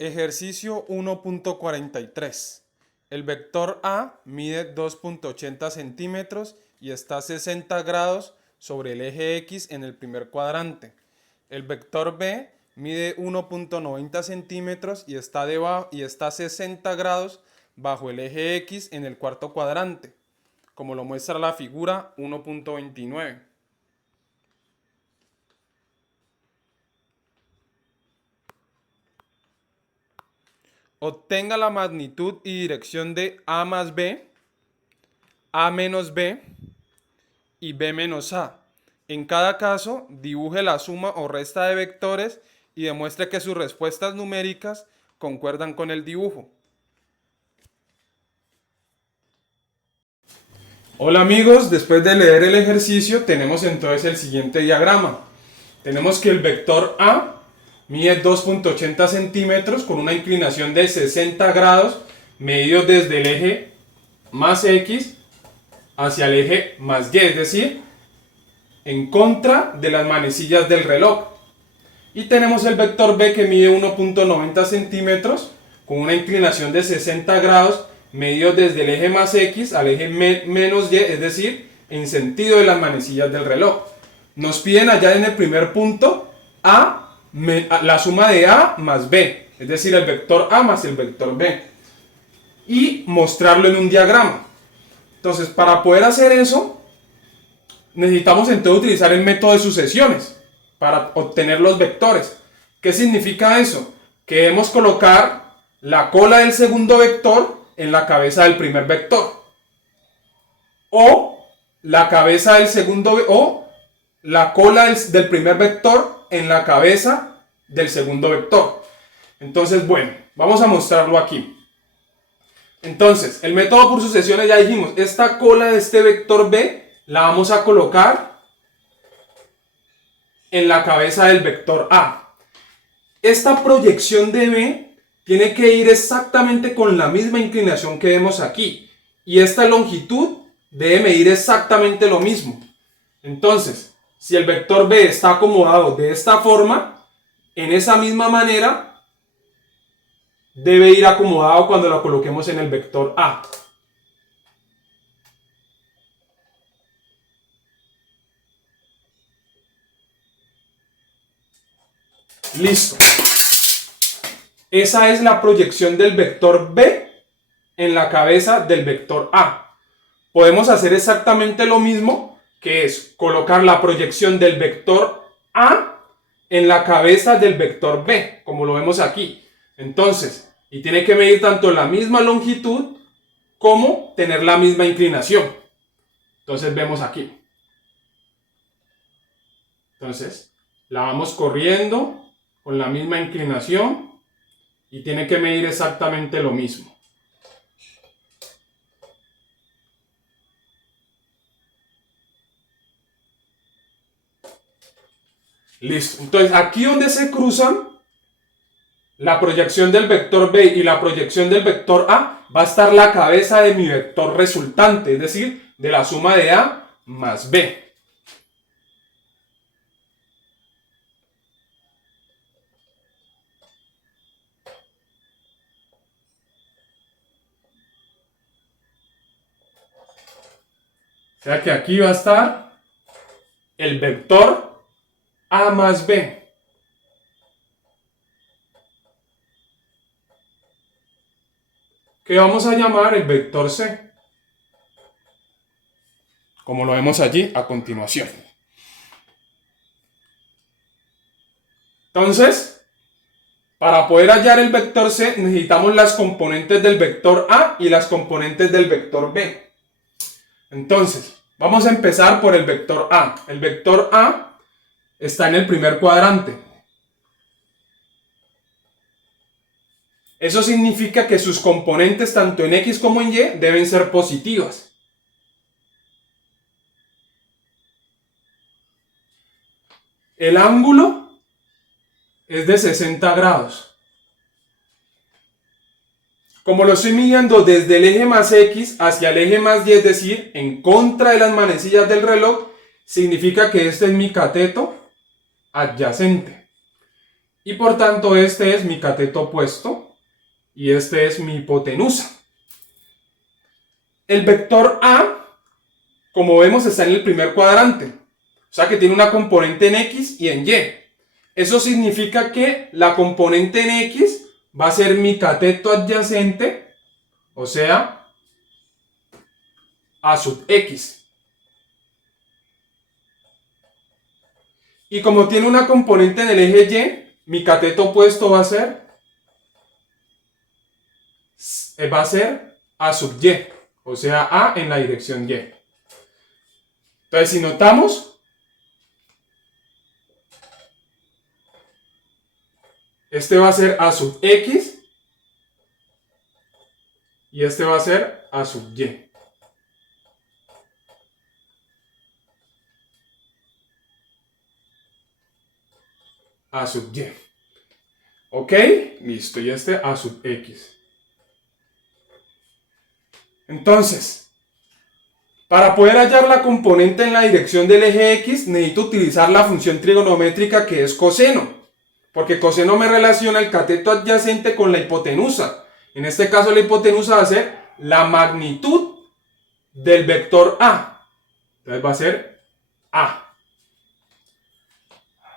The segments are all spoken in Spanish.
Ejercicio 1.43. El vector A mide 2.80 centímetros y está a 60 grados sobre el eje X en el primer cuadrante. El vector B mide 1.90 centímetros y está a 60 grados bajo el eje X en el cuarto cuadrante, como lo muestra la figura 1.29. Obtenga la magnitud y dirección de A más B, A menos B y B menos A. En cada caso, dibuje la suma o resta de vectores y demuestre que sus respuestas numéricas concuerdan con el dibujo. Hola amigos, después de leer el ejercicio tenemos entonces el siguiente diagrama. Tenemos que el vector A mide 2.80 centímetros con una inclinación de 60 grados medido desde el eje más X hacia el eje más Y, es decir, en contra de las manecillas del reloj. Y tenemos el vector B que mide 1.90 centímetros con una inclinación de 60 grados medido desde el eje más X al eje menos Y, es decir, en sentido de las manecillas del reloj. Nos piden allá en el primer punto la suma de A más B, es decir, el vector A más el vector B, y mostrarlo en un diagrama. Entonces, para poder hacer eso, necesitamos entonces utilizar el método de sucesiones para obtener los vectores. ¿Qué significa eso? Que debemos colocar la cola del segundo vector en la cabeza del primer vector, o la cabeza del segundo o la cola del primer vector en la cabeza del segundo vector. Entonces, bueno, vamos a mostrarlo aquí. Entonces, el método por sucesiones, ya dijimos, esta cola de este vector B la vamos a colocar en la cabeza del vector A. Esta proyección de B tiene que ir exactamente con la misma inclinación que vemos aquí, y esta longitud debe medir exactamente lo mismo. Entonces, si el vector B está acomodado de esta forma, en esa misma manera debe ir acomodado cuando lo coloquemos en el vector A. Listo. Esa es la proyección del vector B en la cabeza del vector A. Podemos hacer exactamente lo mismo, que es colocar la proyección del vector A en la cabeza del vector B, como lo vemos aquí. Entonces, y tiene que medir tanto la misma longitud como tener la misma inclinación. Entonces vemos aquí. Entonces, la vamos corriendo con la misma inclinación y tiene que medir exactamente lo mismo. Listo. Entonces, aquí donde se cruzan la proyección del vector B y la proyección del vector A, va a estar la cabeza de mi vector resultante, es decir, de la suma de A más B. O sea que aquí va a estar el vector A más B. Que vamos a llamar el vector C, como lo vemos allí a continuación. Entonces, para poder hallar el vector C necesitamos las componentes del vector A y las componentes del vector B. Entonces, vamos a empezar por el vector A. El vector A está en el primer cuadrante. Eso significa que sus componentes tanto en X como en Y deben ser positivas. El ángulo es de 60 grados. Como lo estoy midiendo desde el eje más X hacia el eje más Y, es decir, en contra de las manecillas del reloj, significa que este es mi cateto adyacente. Y por tanto este es mi cateto opuesto y este es mi hipotenusa. El vector A, como vemos, está en el primer cuadrante. O sea que tiene una componente en X y en Y. Eso significa que la componente en X va a ser mi cateto adyacente, o sea, A sub X. Y como tiene una componente en el eje Y, mi cateto opuesto va a ser A sub Y, o sea, A en la dirección Y. Entonces, si notamos, este va a ser A sub X y este va a ser A sub Y. A sub Y. Ok, listo, y este A sub X. Entonces, para poder hallar la componente en la dirección del eje X, necesito utilizar la función trigonométrica que es coseno. Porque coseno me relaciona el cateto adyacente con la hipotenusa. En este caso la hipotenusa va a ser la magnitud del vector A. Entonces va a ser A.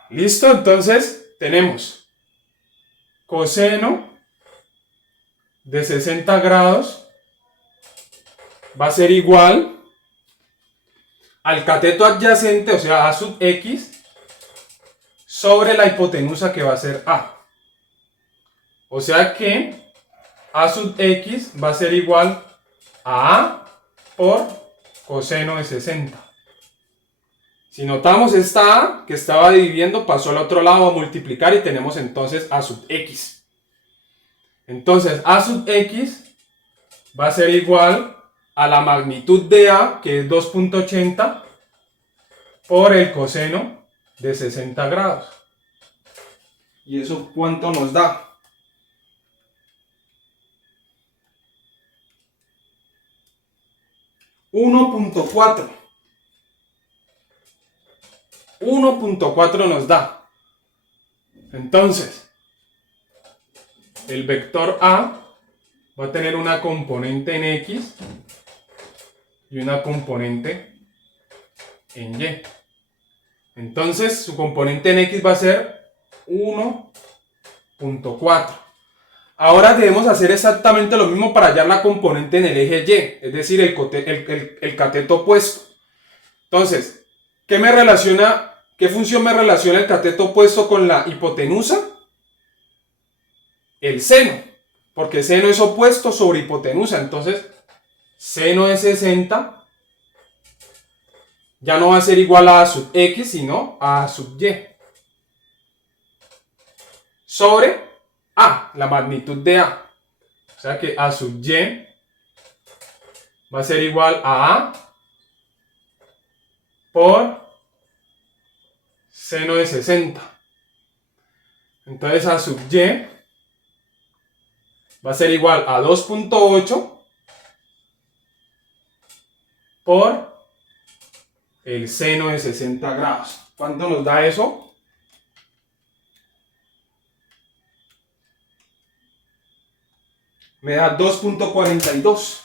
¿Listo? Entonces tenemos coseno de 60 grados va a ser igual al cateto adyacente, o sea, A sub X, sobre la hipotenusa que va a ser A. O sea que A sub X va a ser igual a A por coseno de 60. Si notamos, esta A que estaba dividiendo pasó al otro lado a multiplicar y tenemos entonces A sub X. Entonces A sub X va a ser igual a la magnitud de A, que es 2.80, por el coseno de 60 grados. ¿Y eso cuánto nos da? 1.4. 1.4 nos da. Entonces, el vector A va a tener una componente en X y una componente en Y. Entonces, su componente en X va a ser 1.4. Ahora debemos hacer exactamente lo mismo para hallar la componente en el eje Y, es decir, el cateto opuesto. Entonces, ¿qué función me relaciona el cateto opuesto con la hipotenusa? El seno, porque seno es opuesto sobre hipotenusa. Entonces, seno de 60 ya no va a ser igual a sub X, sino a sub Y. Sobre A, la magnitud de A. O sea que A sub Y va a ser igual a A por seno de 60. Entonces A sub Y va a ser igual a 2.8 por el seno de 60 grados. ¿Cuánto nos da eso? Me da 2.42.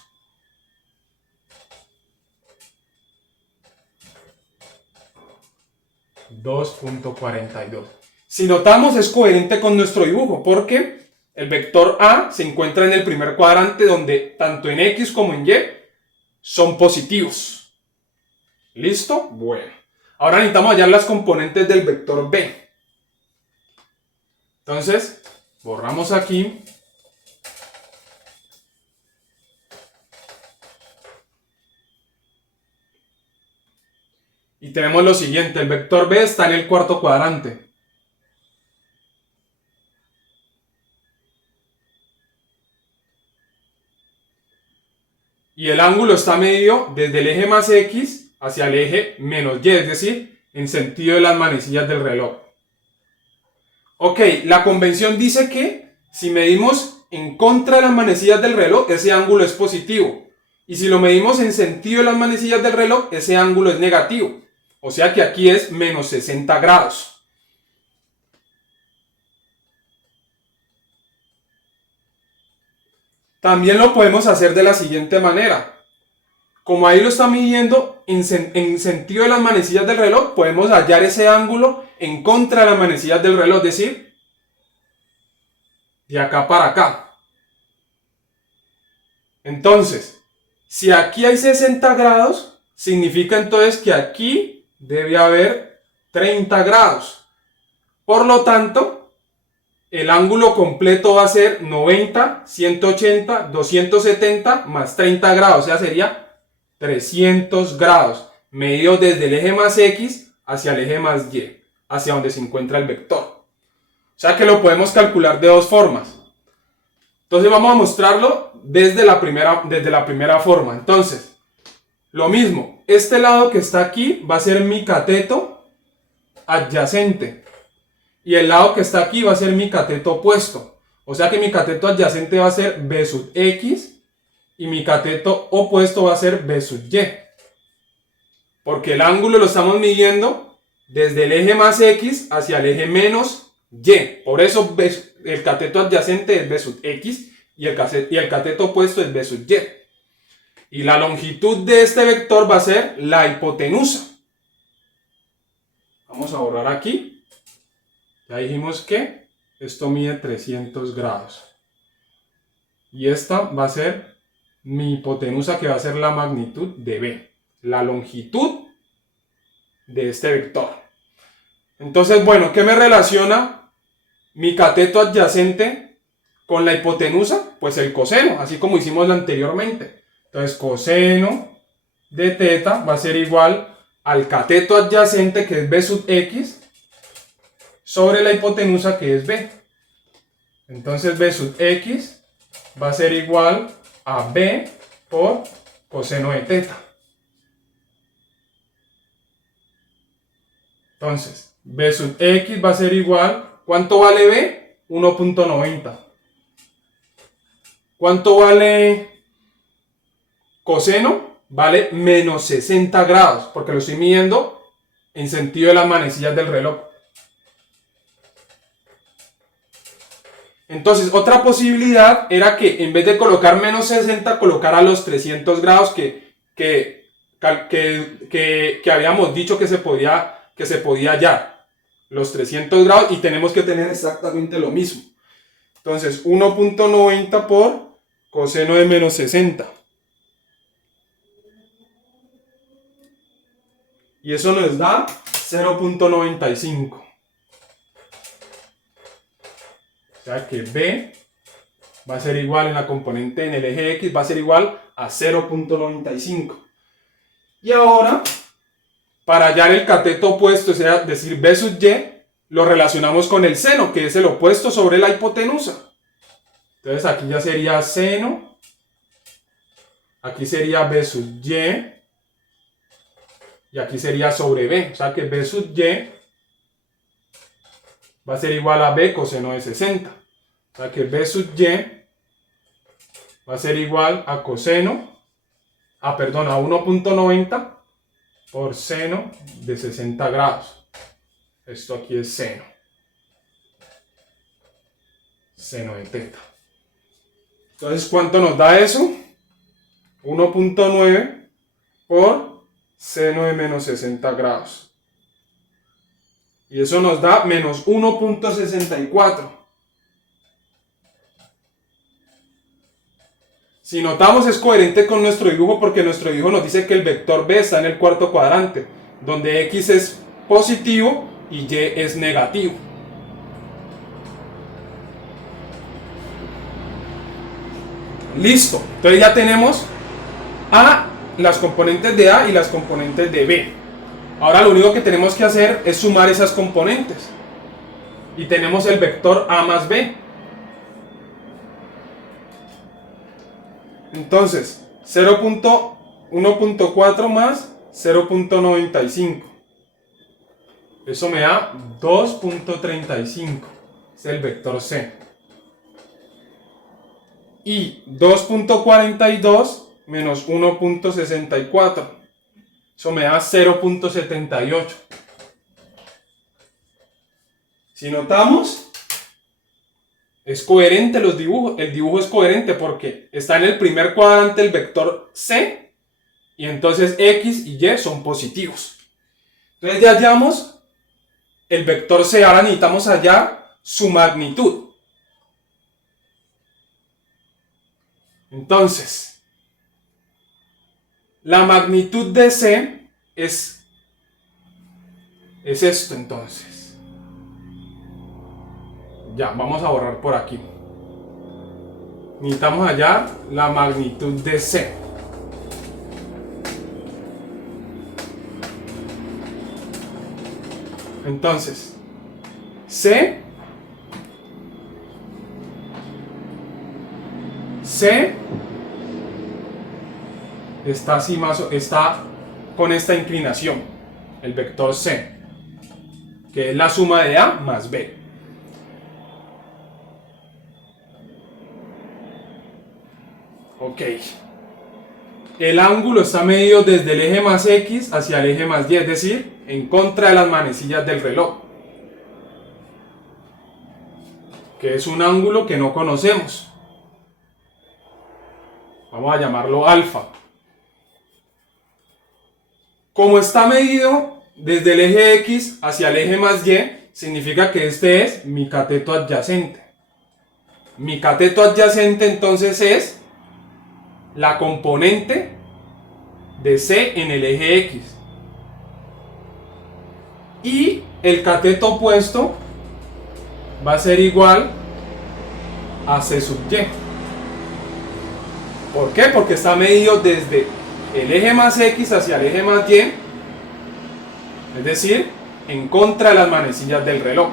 Si notamos, es coherente con nuestro dibujo porque el vector A se encuentra en el primer cuadrante donde tanto en X como en Y son positivos. ¿Listo? Bueno. Ahora necesitamos hallar las componentes del vector B. Entonces, borramos aquí. Y tenemos lo siguiente, el vector B está en el cuarto cuadrante. Y el ángulo está medido desde el eje más X hacia el eje menos Y, es decir, en sentido de las manecillas del reloj. Ok, la convención dice que si medimos en contra de las manecillas del reloj, ese ángulo es positivo. Y si lo medimos en sentido de las manecillas del reloj, ese ángulo es negativo. O sea que aquí es menos 60 grados. También lo podemos hacer de la siguiente manera. Como ahí lo está midiendo en sentido de las manecillas del reloj, podemos hallar ese ángulo en contra de las manecillas del reloj, es decir, de acá para acá. Entonces, si aquí hay 60 grados, significa entonces que aquí debe haber 30 grados. Por lo tanto, el ángulo completo va a ser 90, 180, 270 más 30 grados, o sea, sería 300 grados, medido desde el eje más X hacia el eje más Y, hacia donde se encuentra el vector. O sea que lo podemos calcular de dos formas. Entonces vamos a mostrarlo desde la primera forma. Entonces, lo mismo, este lado que está aquí va a ser mi cateto adyacente. Y el lado que está aquí va a ser mi cateto opuesto. O sea que mi cateto adyacente va a ser B sub X y mi cateto opuesto va a ser B sub Y. Porque el ángulo lo estamos midiendo desde el eje más X hacia el eje menos Y. Por eso el cateto adyacente es B sub X y el cateto opuesto es B sub Y. Y la longitud de este vector va a ser la hipotenusa. Vamos a borrar aquí. Ya dijimos que esto mide 300 grados. Y esta va a ser mi hipotenusa, que va a ser la magnitud de B. La longitud de este vector. Entonces, bueno, ¿qué me relaciona mi cateto adyacente con la hipotenusa? Pues el coseno, así como hicimos anteriormente. Entonces, coseno de teta va a ser igual al cateto adyacente, que es B sub X, sobre la hipotenusa, que es B. Entonces B sub X va a ser igual a B por coseno de teta. Entonces B sub X va a ser igual, ¿cuánto vale B? 1.90. ¿Cuánto vale coseno? Vale menos 60 grados, porque lo estoy midiendo en sentido de las manecillas del reloj. Entonces, otra posibilidad era que en vez de colocar menos 60, colocara los 300 grados que habíamos dicho que se podía hallar. Los 300 grados, y tenemos que tener exactamente lo mismo. Entonces, 1.90 por coseno de menos 60. Y eso nos da 0.95. O sea que B va a ser igual en la componente, en el eje X, va a ser igual a 0.95. Y ahora, para hallar el cateto opuesto, es decir, B sub Y, lo relacionamos con el seno, que es el opuesto sobre la hipotenusa. Entonces aquí ya sería seno, aquí sería B sub Y, y aquí sería sobre B. O sea que B sub Y va a ser igual a B coseno de 60. O sea que B sub Y va a ser igual a coseno, a 1.90 por seno de 60 grados. Esto aquí es seno. Seno de teta. Entonces, ¿cuánto nos da eso? 1.9 por seno de menos 60 grados. Y eso nos da menos 1.64. Si notamos, es coherente con nuestro dibujo, porque nuestro dibujo nos dice que el vector B está en el cuarto cuadrante, donde X es positivo y Y es negativo. Listo. Entonces ya tenemos las componentes de A y las componentes de B. Ahora lo único que tenemos que hacer es sumar esas componentes. Y tenemos el vector A más B. Entonces, 1.4 más 0.95. Eso me da 2.35. Es el vector C. Y 2.42 menos 1.64. Eso me da 0.78. Si notamos, Es coherente los dibujos, el dibujo es coherente porque está en el primer cuadrante el vector C y entonces X y Y son positivos. Entonces ya hallamos el vector C, ahora necesitamos hallar su magnitud. Entonces, la magnitud de C es esto entonces. Ya, vamos a borrar por aquí. Necesitamos hallar la magnitud de C. Entonces, C está así está con esta inclinación, el vector C, que es la suma de A más B. Ok. El ángulo está medido desde el eje más X hacia el eje más Y, es decir, en contra de las manecillas del reloj, que es un ángulo que no conocemos. Vamos a llamarlo alfa. Como está medido desde el eje X hacia el eje más Y, significa que este es mi cateto adyacente. Mi cateto adyacente entonces es la componente de C en el eje X. Y el cateto opuesto va a ser igual a C sub Y. ¿Por qué? Porque está medido desde el eje más X hacia el eje más Y, es decir, en contra de las manecillas del reloj.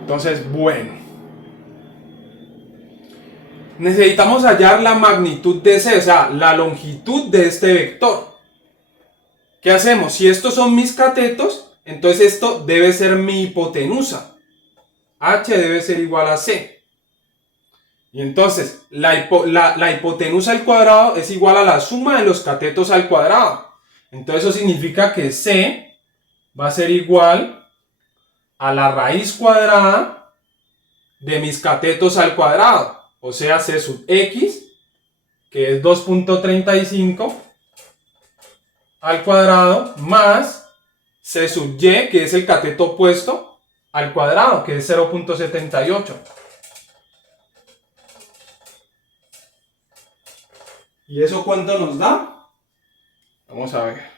Entonces, bueno, necesitamos hallar la magnitud de C, o sea, la longitud de este vector. ¿Qué hacemos? Si estos son mis catetos, entonces esto debe ser mi hipotenusa. H debe ser igual a C. Y entonces, la hipotenusa al cuadrado es igual a la suma de los catetos al cuadrado. Entonces eso significa que C va a ser igual a la raíz cuadrada de mis catetos al cuadrado. O sea, C sub X, que es 2.35 al cuadrado, más C sub Y, que es el cateto opuesto al cuadrado, que es 0.78. ¿Y eso cuánto nos da? Vamos a ver.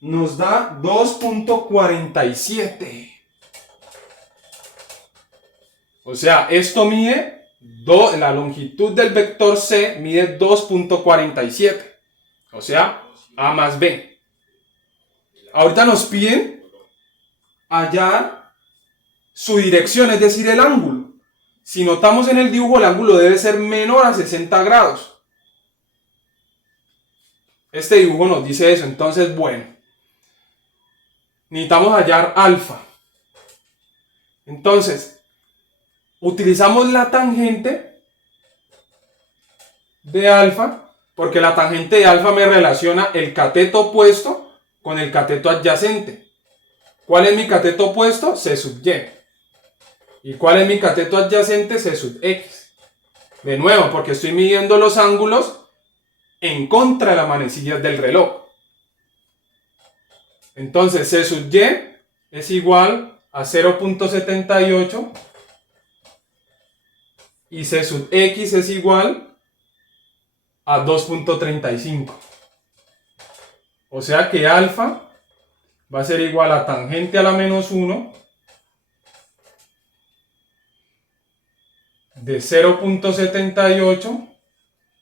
Nos da 2.47. O sea, esto mide, la longitud del vector C mide 2.47. O sea, A más B. Ahorita nos piden hallar su dirección, es decir, el ángulo. Si notamos en el dibujo, el ángulo debe ser menor a 60 grados. Este dibujo nos dice eso, entonces, bueno. Necesitamos hallar alfa. Entonces, utilizamos la tangente de alfa, porque la tangente de alfa me relaciona el cateto opuesto con el cateto adyacente. ¿Cuál es mi cateto opuesto? C sub Y. ¿Y cuál es mi cateto adyacente? C sub X. De nuevo, porque estoy midiendo los ángulos en contra de las manecillas del reloj. Entonces C sub Y es igual a 0.78 y C sub X es igual a 2.35. O sea que alfa va a ser igual a tangente a la menos 1 de 0.78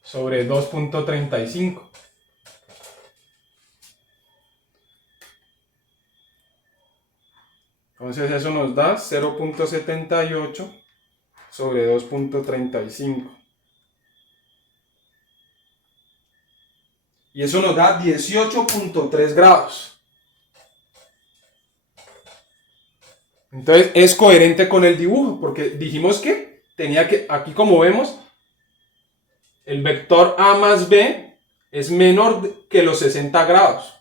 sobre 2.35. Entonces eso nos da 0.78 sobre 2.35. Y eso nos da 18.3 grados. Entonces es coherente con el dibujo, porque dijimos que aquí como vemos, el vector A más B es menor que los 60 grados.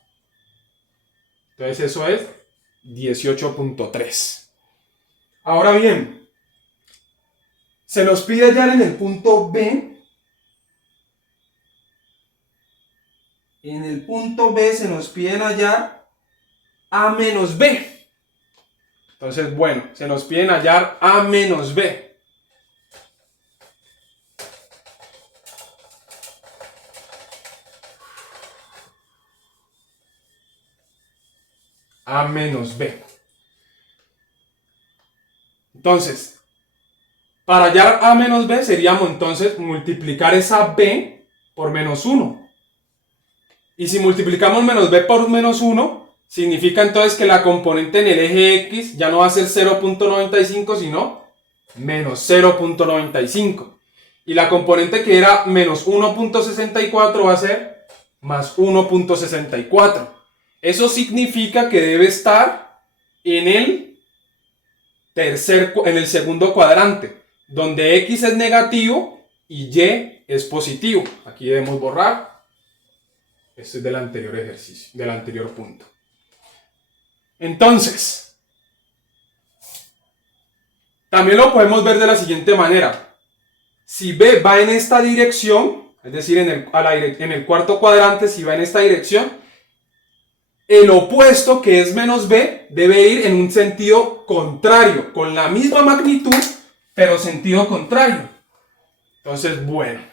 Entonces eso es 18.3. Ahora bien, se nos pide hallar en el punto B. En el punto B se nos pide hallar A menos B. Entonces, bueno, se nos piden hallar A menos B. A menos B. Entonces, para hallar A menos B seríamos entonces multiplicar esa B por menos 1. Y si multiplicamos menos B por menos 1, significa entonces que la componente en el eje X ya no va a ser 0.95, sino menos 0.95. Y la componente que era menos 1.64 va a ser más 1.64. Eso significa que debe estar en el segundo cuadrante, donde X es negativo y Y es positivo. Aquí debemos borrar. Esto es del anterior ejercicio, del anterior punto. Entonces, también lo podemos ver de la siguiente manera. Si B va en esta dirección, es decir, en el cuarto cuadrante, si va en esta dirección, el opuesto, que es menos B, debe ir en un sentido contrario, con la misma magnitud, pero sentido contrario. Entonces, bueno.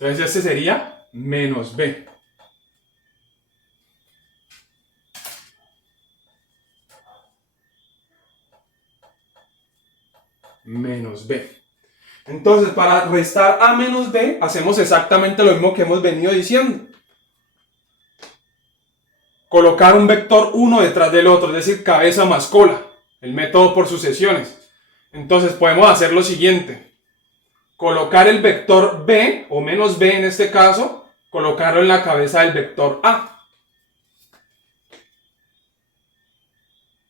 Entonces, este sería menos B. Menos B. Entonces, para restar A menos B, hacemos exactamente lo mismo que hemos venido diciendo. Colocar un vector uno detrás del otro, es decir, cabeza más cola. El método por sucesiones. Entonces, podemos hacer lo siguiente. Colocar el vector B, o menos B en este caso, colocarlo en la cabeza del vector A.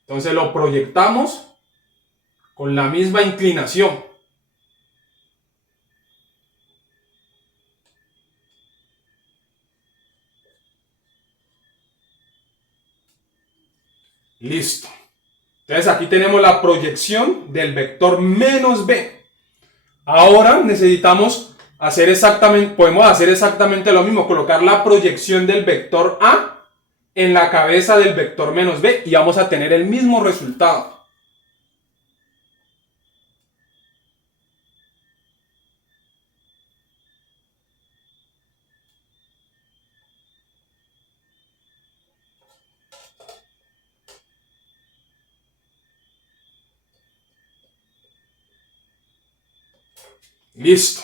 Entonces, lo proyectamos con la misma inclinación. Listo. Entonces aquí tenemos la proyección del vector menos B. Ahora necesitamos podemos hacer exactamente lo mismo, colocar la proyección del vector A en la cabeza del vector menos B y vamos a tener el mismo resultado. Listo.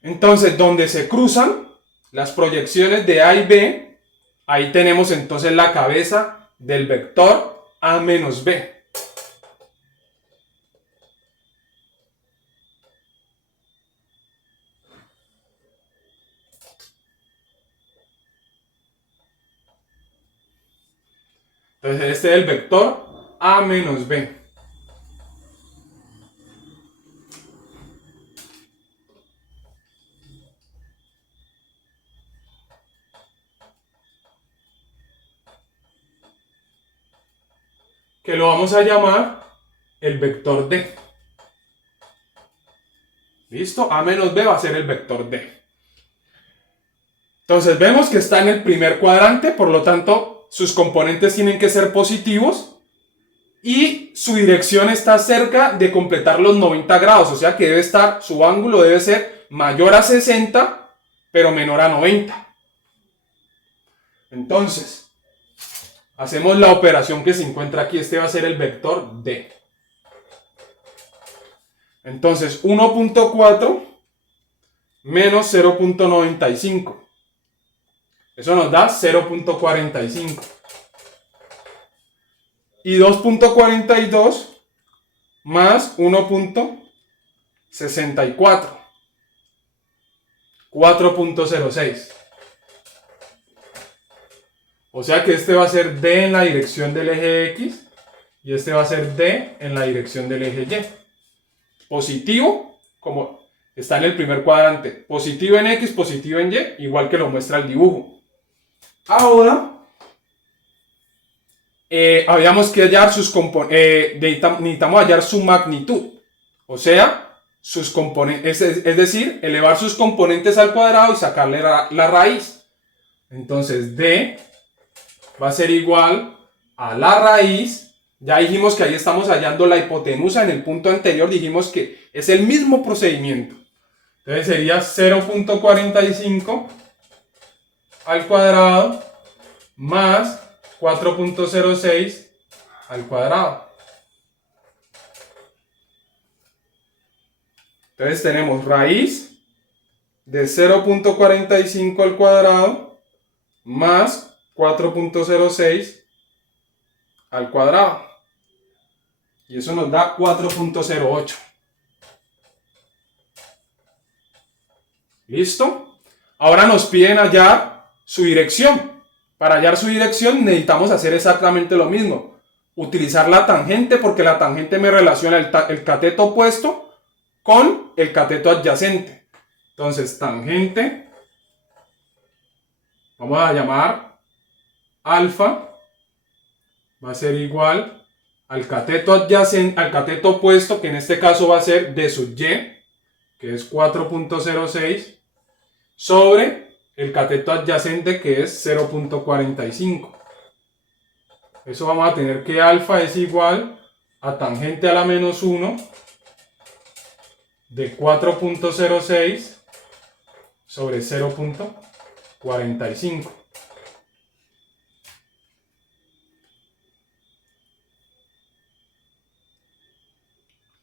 Entonces, donde se cruzan las proyecciones de A y B, ahí tenemos entonces la cabeza del vector A menos B. Entonces, este es el vector A menos B. Que lo vamos a llamar el vector D. ¿Listo? A menos B va a ser el vector D. Entonces vemos que está en el primer cuadrante, por lo tanto sus componentes tienen que ser positivos y su dirección está cerca de completar los 90 grados, o sea que su ángulo debe ser mayor a 60, pero menor a 90. Entonces, hacemos la operación que se encuentra aquí. Este va a ser el vector D. Entonces, 1.4 menos 0.95. Eso nos da 0.45. Y 2.42 más 1.95. 64. 4.06. O sea que este va a ser D en la dirección del eje X y este va a ser D en la dirección del eje Y. Positivo, como está en el primer cuadrante. Positivo en X, positivo en Y, igual que lo muestra el dibujo. Ahora, habíamos que hallar sus necesitamos hallar su magnitud. O sea, sus componentes, es decir, elevar sus componentes al cuadrado y sacarle la raíz. Entonces, D va a ser igual a la raíz. Ya dijimos que ahí estamos hallando la hipotenusa. En el punto anterior dijimos que es el mismo procedimiento. Entonces sería 0.45 al cuadrado más 4.06 al cuadrado. Entonces tenemos raíz de 0.45 al cuadrado más 4.06 al cuadrado. Y eso nos da 4.08. ¿Listo? Ahora nos piden hallar su dirección. Para hallar su dirección necesitamos hacer exactamente lo mismo. Utilizar la tangente porque la tangente me relaciona el cateto opuesto con el cateto adyacente. Entonces, tangente, vamos a llamar alfa, va a ser igual al cateto adyacente, al cateto opuesto, que en este caso va a ser D sub Y, que es 4.06, sobre el cateto adyacente, que es 0.45. Eso vamos a tener que alfa es igual a tangente a la menos 1 de 4.06 sobre 0.45.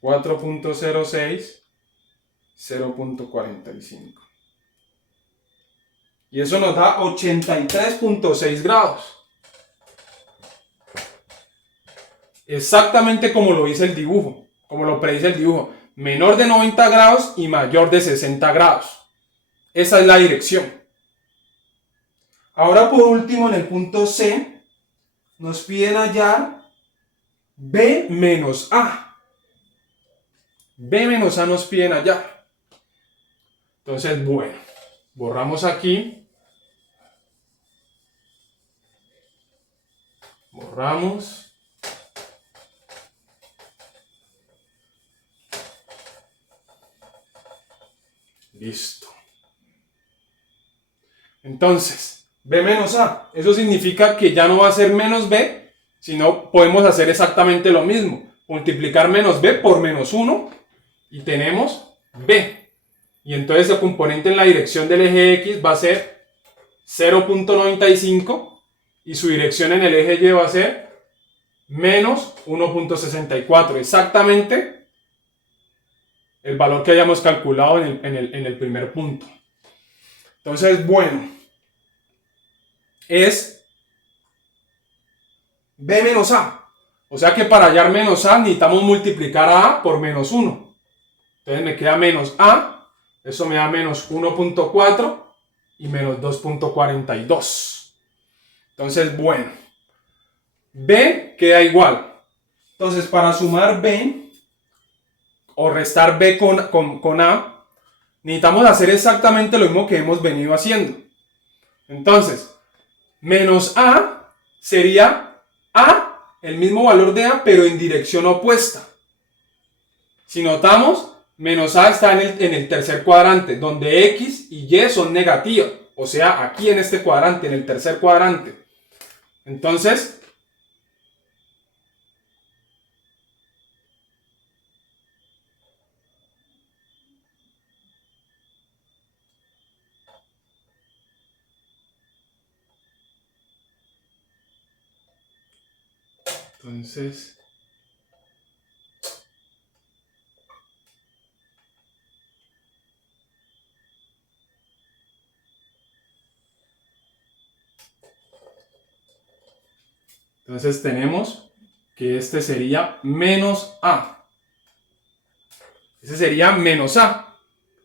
.06, 0.45. Y eso nos da 83.6 grados. Exactamente como lo dice el dibujo, como lo predice el dibujo. Menor de 90 grados y mayor de 60 grados. Esa es la dirección. Ahora por último en el punto C nos piden hallar B menos A. B menos A nos piden hallar. Entonces, bueno, borramos aquí. Borramos. Listo. Entonces, B menos A. Eso significa que ya no va a ser menos B, sino podemos hacer exactamente lo mismo. Multiplicar menos B por menos 1 y tenemos B. Y entonces el componente en la dirección del eje X va a ser 0.95 y su dirección en el eje Y va a ser menos 1.64. Exactamente el valor que hayamos calculado en el primer punto. Entonces, bueno, es B menos A. O sea que para hallar menos A necesitamos multiplicar a A por menos 1. Entonces me queda menos A, eso me da menos 1.4 y menos 2.42. Entonces, bueno, B queda igual. Entonces, para sumar B o restar B con A, necesitamos hacer exactamente lo mismo que hemos venido haciendo. Entonces, menos A sería A, el mismo valor de A, pero en dirección opuesta. Si notamos, menos A está en el tercer cuadrante, donde X y Y son negativas. O sea, aquí en este cuadrante, en el tercer cuadrante. Entonces, entonces tenemos que este sería menos A. Ese sería menos A.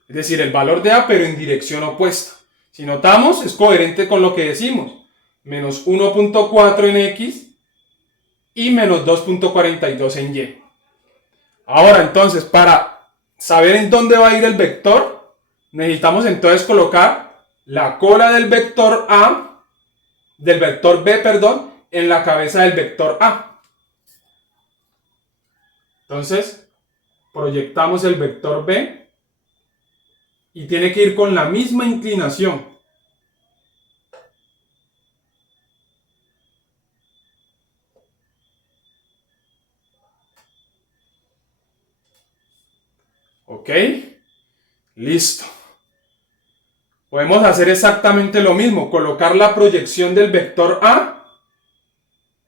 Es decir, el valor de A pero en dirección opuesta. Si notamos, es coherente con lo que decimos. Menos 1.4 en X y menos 2.42 en Y. Ahora, entonces, para saber en dónde va a ir el vector, necesitamos entonces colocar la cola del vector A, del vector B, perdón, en la cabeza del vector A. Entonces, proyectamos el vector B y tiene que ir con la misma inclinación. ¿Ok? Listo. Podemos hacer exactamente lo mismo, colocar la proyección del vector A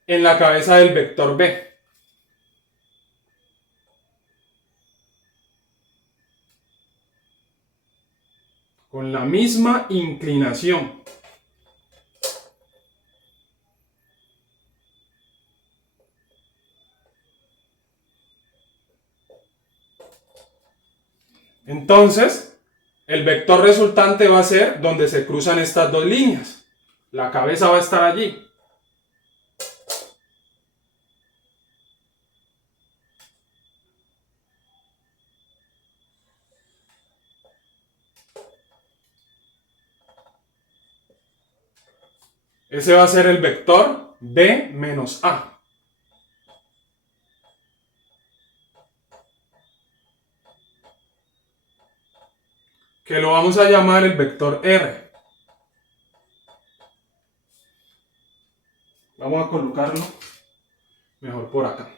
en la cabeza del vector B. Con la misma inclinación. Entonces, el vector resultante va a ser donde se cruzan estas dos líneas. La cabeza va a estar allí. Ese va a ser el vector B menos A. Que lo vamos a llamar el vector R. Vamos a colocarlo mejor por acá.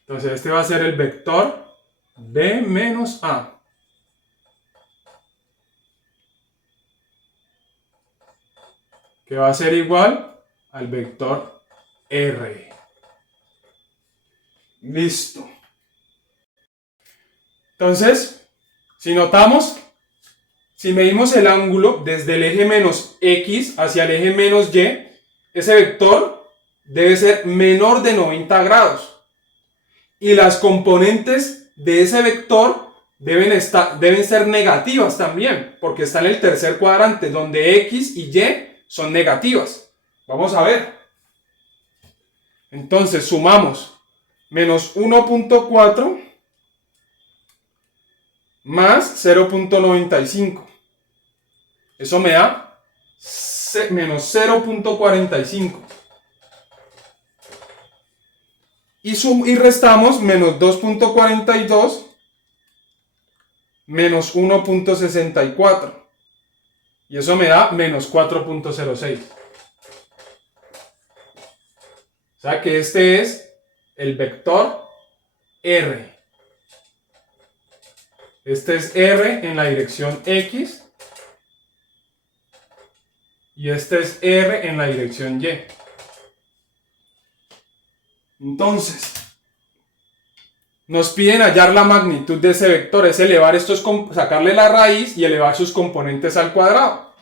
Entonces este va a ser el vector B menos A. Que va a ser igual al vector R. Listo. Entonces, si notamos, si medimos el ángulo desde el eje menos X hacia el eje menos Y, ese vector debe ser menor de 90 grados. Y las componentes de ese vector deben ser negativas también, porque está en el tercer cuadrante, donde X y Y son negativas. Vamos a ver. Entonces sumamos menos 1.4 más 0.95. Eso me da menos 0.45. Y restamos menos 2.42 menos 1.64. Y eso me da menos 4.06. O sea que este es el vector R. Este es R en la dirección X. Y este es R en la dirección Y. Entonces, nos piden hallar la magnitud de ese vector, es elevar estos, sacarle la raíz y elevar sus componentes al cuadrado.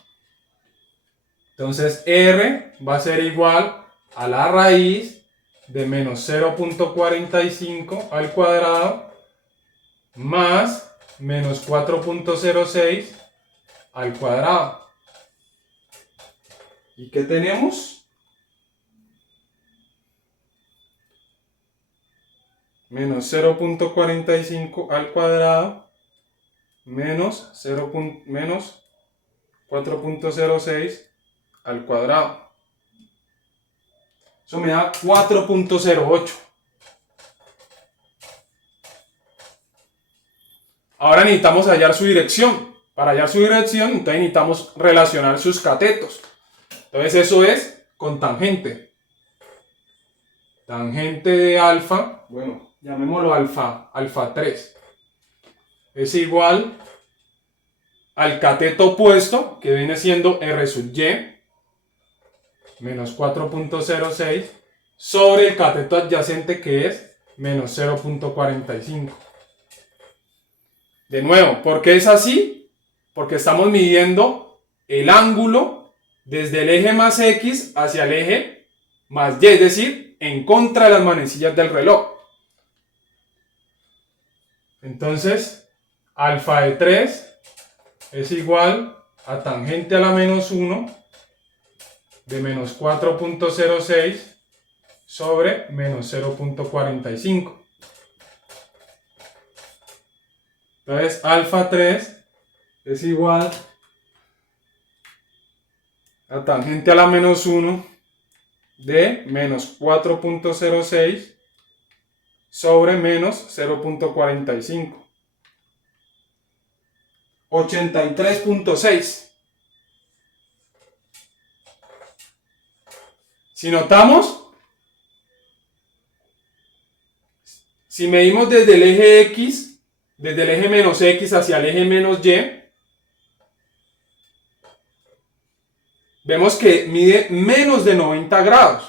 Entonces, R va a ser igual a la raíz de menos 0.45 al cuadrado más menos 4.06 al cuadrado. ¿Y qué tenemos? Menos 0.45 al cuadrado menos 4.06 al cuadrado. Eso me da 4.08. Ahora necesitamos hallar su dirección. Para hallar su dirección, entonces necesitamos relacionar sus catetos. Entonces eso es con tangente. Tangente de alfa, bueno, llamémoslo alfa 3. Es igual al cateto opuesto, que viene siendo R sub Y, menos 4.06, sobre el cateto adyacente, que es menos 0.45. De nuevo, ¿por qué es así? Porque estamos midiendo el ángulo desde el eje más X hacia el eje más Y, es decir, decir, en contra de las manecillas del reloj. Entonces, alfa de 3 es igual a tangente a la menos 1 de menos 4.06 sobre menos 0.45. Entonces, alfa 3 es igual a tangente a la menos 1 de menos 4.06 sobre menos 0.45. 83.6. Si notamos, si medimos desde el eje X, desde el eje menos X hacia el eje menos Y, vemos que mide menos de 90 grados,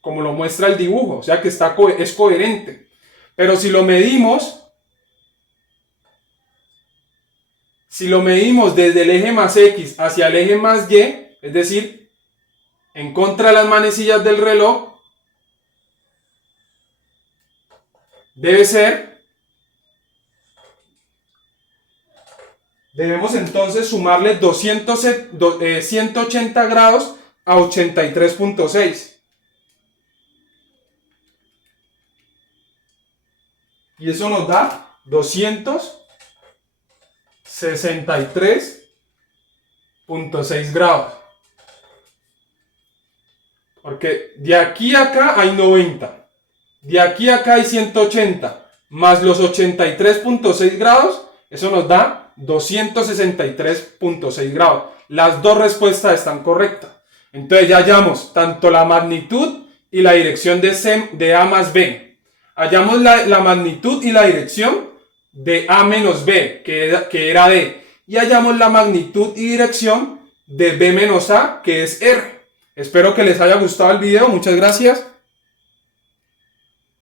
como lo muestra el dibujo, o sea que es coherente. Pero si lo medimos desde el eje más X hacia el eje más Y, es decir, en contra de las manecillas del reloj, debemos entonces sumarle 180 grados a 83.6. Y eso nos da 263.6 grados. Porque de aquí a acá hay 90. De aquí a acá hay 180. Más los 83.6 grados, eso nos da 263.6 grados. Las dos respuestas están correctas. Entonces ya hallamos tanto la magnitud y la dirección de A más B. Hallamos la magnitud y la dirección de A menos B, que era D. Y hallamos la magnitud y dirección de B menos A, que es R. Espero que les haya gustado el video. Muchas gracias.